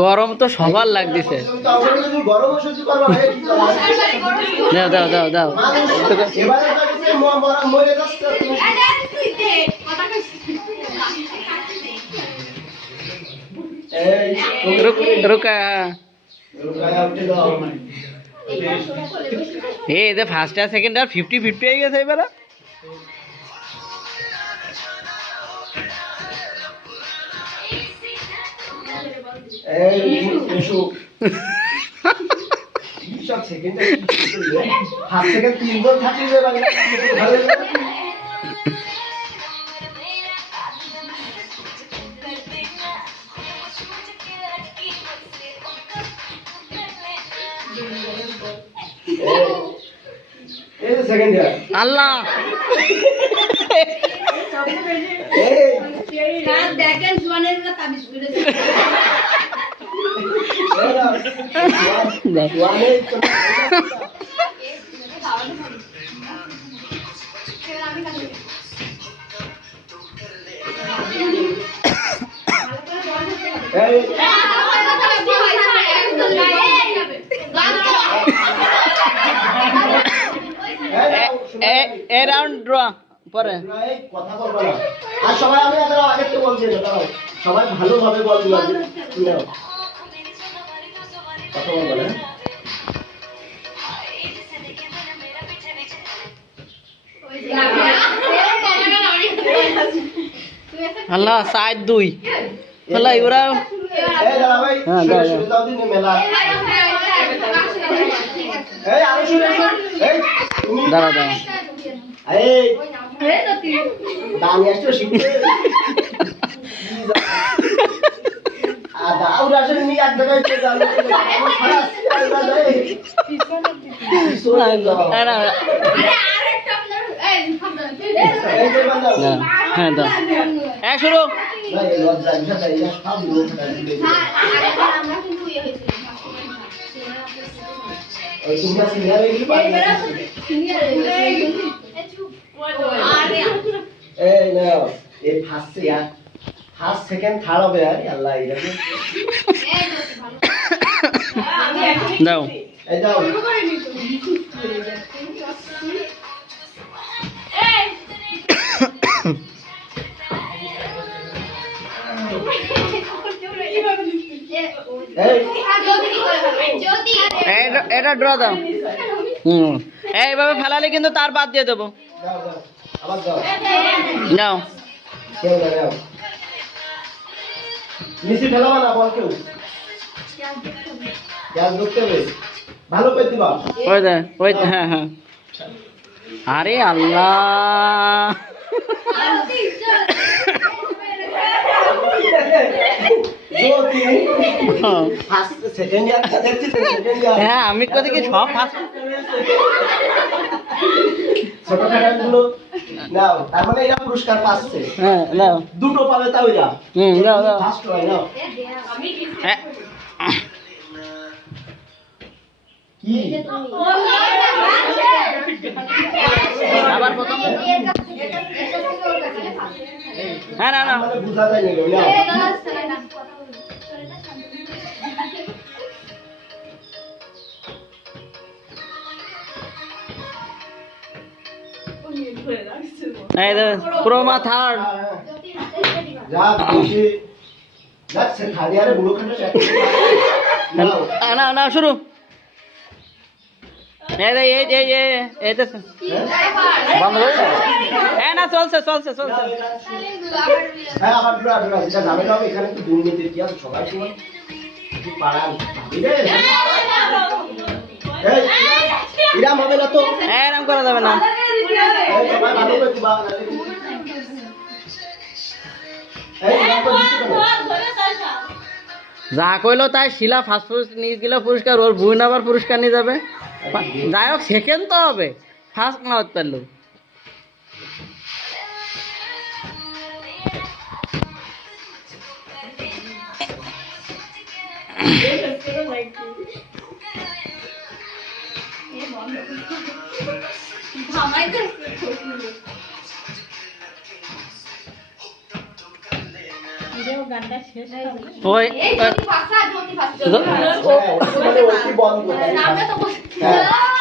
গরম তো সবার লাগতেছে। দাও দাও দাও দাও রুকা এদের ফার্স্ট আর সেকেন্ড আর 50-50 হয়ে গেছে এবার। আল্লাহ দেখেন জোয়ানের তাবিজ করে রাউন্ড ড্র পরে কথা বলবো না। আর সবাই আমি আগে তো বলছি সবাই ভালোভাবে বলবো। কথা বলবো না। আল্লাহ সাইড 2 আল্লাহ ইবরা এই দাদা ভাই শুরু দাও দিন মেলা। এই আরে শুরু এই তুমি দাঁড়া দাঁড়া এই দামি আসছো শিখতে দাও রাশন নি এক জায়গায় কে জানো খারাপ আরে আরেকটা আপনার এই হ্যাঁ দাও এক শুরু না এই লজ্জা বিষয়টা এই সব লোক আমরা কিন্তু ইয়ে হয়েছিল ওই তুমি সিনিয়র হয়ে গেলি সিনিয়র এই নাও এই ফার্স্ট সেকেন্ড থার্ড হবে আর আল্লাহ এই দেখো দাও এই দাও এটা ড্র দাও। এইভাবে ফেলালে কিন্তু তার বাদ দিয়ে দেবো। দাও দাও আবার দাও নাও কেউ দাও নিচে ফেলাবা না বল কেউ গ্যাস ধরতে হবে ভালো করে দিবা। ওই হ্যাঁ হ্যাঁ আরে আল্লাহ হ্যাঁ আমি কথা কি সব ফার্স্ট ছোটখাটো নাও তার মানে এরা পুরস্কার পাচ্ছে। হ্যাঁ নাও দুটো পাবে তাও এরা দাও দাও ফার্স্ট হয় নাও কি আবার প্রথম হ্যাঁ না না মানে বুঝা যায় না নাও এই দে প্রোমা থার্ড যা খুশি যাচ্ছে খাদিয়ারে বুড়ো খাটো না না শুরু এই তো বন্ধ করে দাও। না চলছে চলছে চলছে। হ্যাঁ আবার ডোরা ডোরা যেটা ঝামেলা হবে এখানে তো দুর্নীতি কি আছে সবাই সময় কি পাড়ান ভাবিরে এই ইরাম হবে না তো এরকম করা যাবে না। এই সবাই ভালো করে দিবা এই ইরাম তো দিতে না যা কইলো তাই শিলা ফার্স্ট নিয়ে গেল পুরস্কার, ওর বোন আবার পুরস্কার নিয়ে যাবে। যাই হোক সেকেন্ড তো হবে, ফার্স্ট না হতে পারলো। ওই এই জ্যোতি ফাঁসা, জ্যোতি ফাঁসা। হ্যাঁ ওটা মানে ওটি বন্ধ নামটা তো বলছি। হ্যাঁ